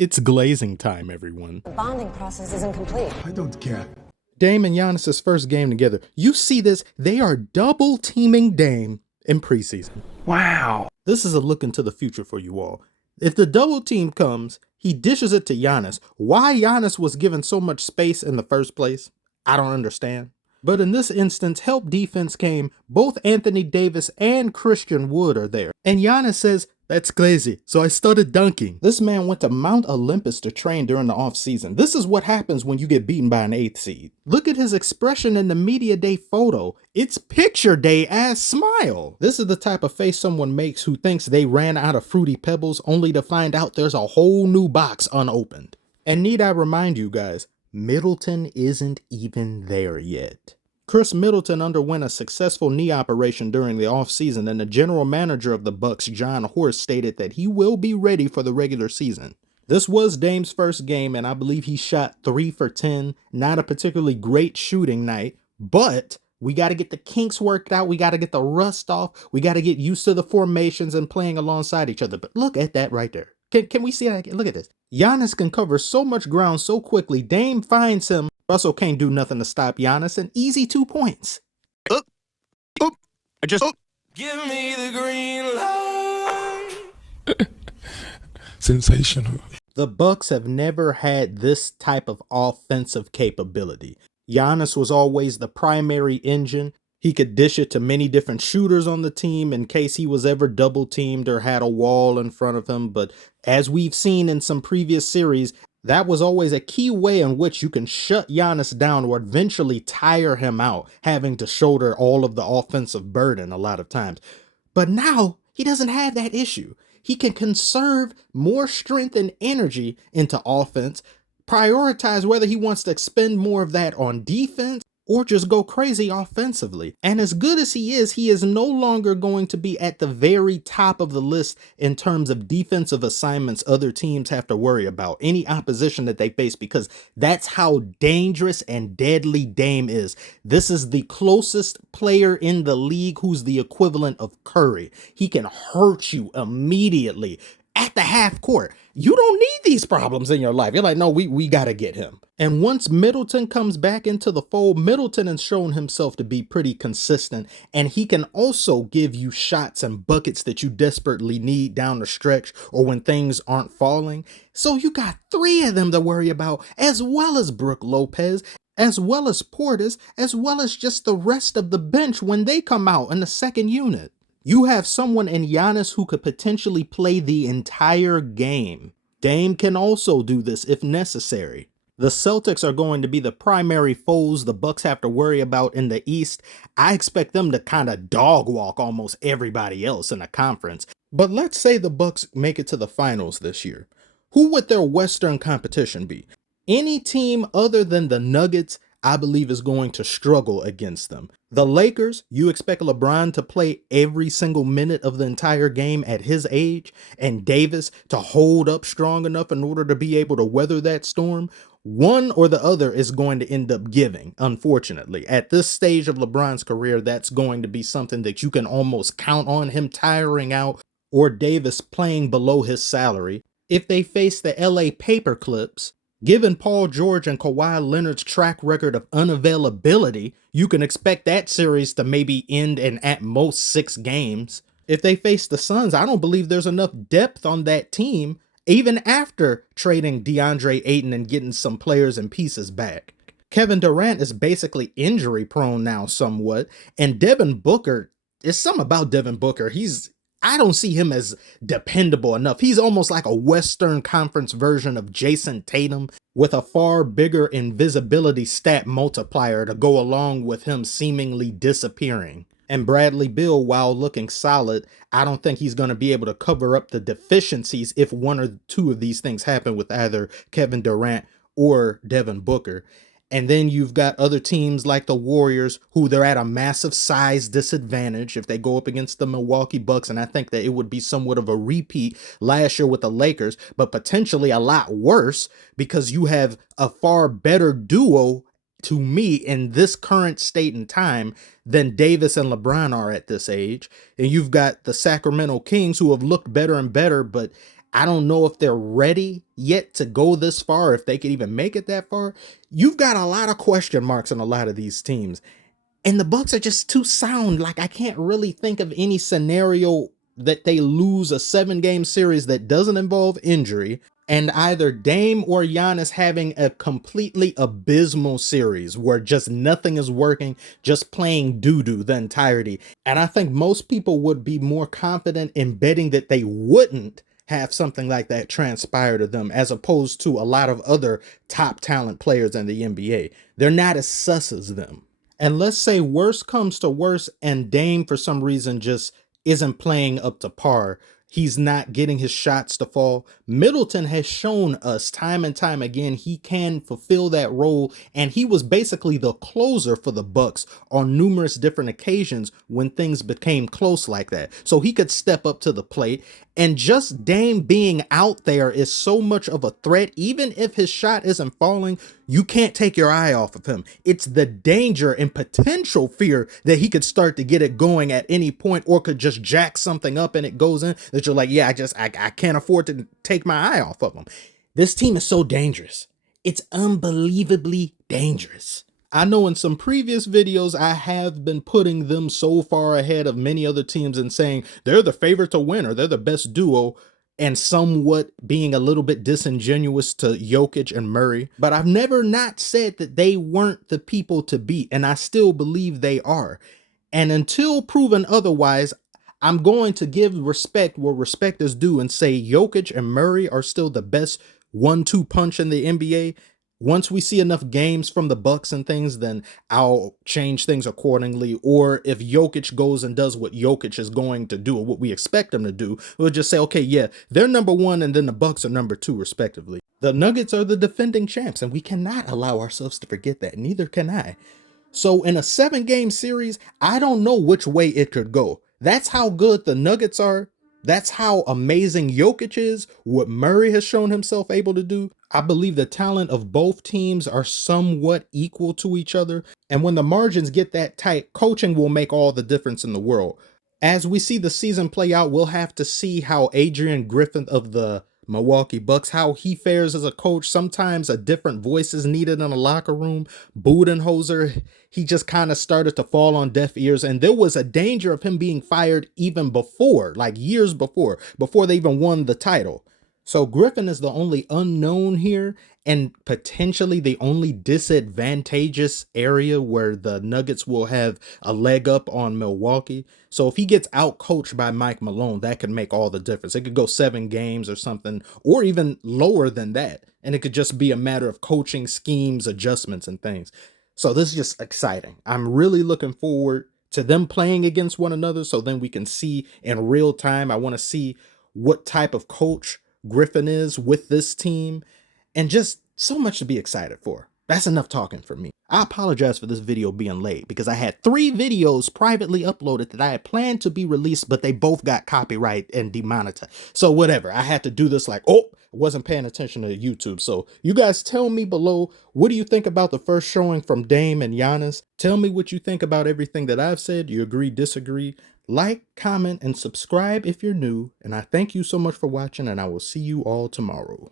It's glazing time, everyone. The bonding process isn't complete. I don't care. Dame and Giannis' first game together. You see this, they are double teaming Dame in preseason. Wow. This is a look into the future for you all. If the double team comes, he dishes it to Giannis. Why Giannis was given so much space in the first place, I don't understand. But in this instance, help defense came. Both Anthony Davis and Christian Wood are there. And Giannis says, "That's crazy, so I started dunking." This man went to Mount Olympus to train during the offseason. This is what happens when you get beaten by an 8th seed. Look at his expression in the media day photo. It's picture day ass smile. This is the type of face someone makes who thinks they ran out of Fruity Pebbles only to find out there's a whole new box unopened. And need I remind you guys, Middleton isn't even there yet. Chris Middleton underwent a successful knee operation during the offseason, and the general manager of the Bucks, John Horst, stated that he will be ready for the regular season. This was Dame's first game, and I believe he shot 3 for 10. Not a particularly great shooting night, but we got to get the kinks worked out. We got to get the rust off. We got to get used to the formations and playing alongside each other. But look at that right there. Can we see that? Look at this. Giannis can cover so much ground so quickly. Dame finds him. Russell can't do nothing to stop Giannis. An easy 2 points. I just give me the green light. Sensational. The Bucks have never had this type of offensive capability. Giannis was always the primary engine. He could dish it to many different shooters on the team in case he was ever double teamed or had a wall in front of him. But as we've seen in some previous series, that was always a key way in which you can shut Giannis down or eventually tire him out, having to shoulder all of the offensive burden a lot of times. But now he doesn't have that issue. He can conserve more strength and energy into offense, prioritize whether he wants to expend more of that on defense or just go crazy offensively. And as good as he is no longer going to be at the very top of the list in terms of defensive assignments other teams have to worry about, any opposition that they face, because that's how dangerous and deadly Dame is. This is the closest player in the league who's the equivalent of Curry. He can hurt you immediately at the half court. You don't need these problems in your life. You're like, no, we got to get him. And once Middleton comes back into the fold, Middleton has shown himself to be pretty consistent, and he can also give you shots and buckets that you desperately need down the stretch or when things aren't falling. So you got 3 of them to worry about, as well as Brook Lopez, as well as Portis, as well as just the rest of the bench when they come out in the second unit. You have someone in Giannis who could potentially play the entire game. Dame can also do this if necessary. The Celtics are going to be the primary foes the Bucks have to worry about in the East. I expect them to kind of dog walk almost everybody else in the conference. But let's say the Bucks make it to the finals this year. Who would their Western competition be? Any team other than the Nuggets, I believe, is going to struggle against them. The Lakers, you expect LeBron to play every single minute of the entire game at his age, and Davis to hold up strong enough in order to be able to weather that storm? One or the other is going to end up giving, unfortunately. At this stage of LeBron's career, that's going to be something that you can almost count on him tiring out or Davis playing below his salary. If they face the LA Paperclips, given Paul George and Kawhi Leonard's track record of unavailability, you can expect that series to maybe end in at most 6 games. If they face the Suns, I don't believe there's enough depth on that team, even after trading DeAndre Ayton and getting some players and pieces back. Kevin Durant is basically injury prone now somewhat, and Devin Booker, there's something about Devin Booker. I don't see him as dependable enough. He's almost like a Western Conference version of Jason Tatum with a far bigger invisibility stat multiplier to go along with him seemingly disappearing. And Bradley Beal, while looking solid, I don't think he's going to be able to cover up the deficiencies if 1 or 2 of these things happen with either Kevin Durant or Devin Booker. And then you've got other teams like the Warriors, who they're at a massive size disadvantage if they go up against the Milwaukee Bucks. And I think that it would be somewhat of a repeat last year with the Lakers, but potentially a lot worse because you have a far better duo to me in this current state and time than Davis and LeBron are at this age. And you've got the Sacramento Kings, who have looked better and better, but I don't know if they're ready yet to go this far, if they could even make it that far. You've got a lot of question marks on a lot of these teams. And the Bucks are just too sound. Like, I can't really think of any scenario that they lose a 7-game series that doesn't involve injury, and either Dame or Giannis having a completely abysmal series where just nothing is working, just playing doo-doo the entirety. And I think most people would be more confident in betting that they wouldn't have something like that transpire to them, as opposed to a lot of other top talent players in the NBA. They're not as sus as them. And let's say worse comes to worse and Dame for some reason just isn't playing up to par. He's not getting his shots to fall. Middleton has shown us time and time again he can fulfill that role, and he was basically the closer for the Bucks on numerous different occasions when things became close like that. So he could step up to the plate, and just Dame being out there is so much of a threat. Even if his shot isn't falling, you can't take your eye off of him. It's the danger and potential fear that he could start to get it going at any point, or could just jack something up and it goes in, that you're like, yeah, I can't afford to take my eye off of him. This team is so dangerous. It's unbelievably dangerous. I know in some previous videos, I have been putting them so far ahead of many other teams and saying they're the favorite to win or they're the best duo, and somewhat being a little bit disingenuous to Jokic and Murray. But I've never not said that they weren't the people to beat, and I still believe they are. And until proven otherwise, I'm going to give respect where respect is due and say Jokic and Murray are still the best 1-2 punch in the NBA. Once we see enough games from the Bucks and things, then I'll change things accordingly. Or if Jokic goes and does what Jokic is going to do, or what we expect him to do, we'll just say, okay, yeah, they're number 1 and then the Bucks are number 2 respectively. The Nuggets are the defending champs, and we cannot allow ourselves to forget that. Neither can I. So in a 7-game series, I don't know which way it could go. That's how good the Nuggets are. That's how amazing Jokic is, what Murray has shown himself able to do. I believe the talent of both teams are somewhat equal to each other. And when the margins get that tight, coaching will make all the difference in the world. As we see the season play out, we'll have to see how Adrian Griffin of the Milwaukee Bucks, how he fares as a coach. Sometimes a different voice is needed in a locker room. Budenholzer, he just kind of started to fall on deaf ears, and there was a danger of him being fired even before, like years before they even won the title. So Griffin is the only unknown here, and potentially the only disadvantageous area where the Nuggets will have a leg up on Milwaukee. So if he gets out coached by Mike Malone, that could make all the difference. It could go 7 games or something, or even lower than that. And it could just be a matter of coaching schemes, adjustments, and things. So this is just exciting. I'm really looking forward to them playing against one another, so then we can see in real time. I want to see what type of coach Griffin is with this team, and just so much to be excited for. That's enough talking for me. I apologize for this video being late because I had 3 videos privately uploaded that I had planned to be released, but they both got copyright and demonetized. So whatever, I had to do this like, oh, I wasn't paying attention to YouTube. So you guys tell me below, what do you think about the first showing from Dame and Giannis? Tell me what you think about everything that I've said. You agree, disagree? Like, comment, and subscribe if you're new. And I thank you so much for watching, and I will see you all tomorrow.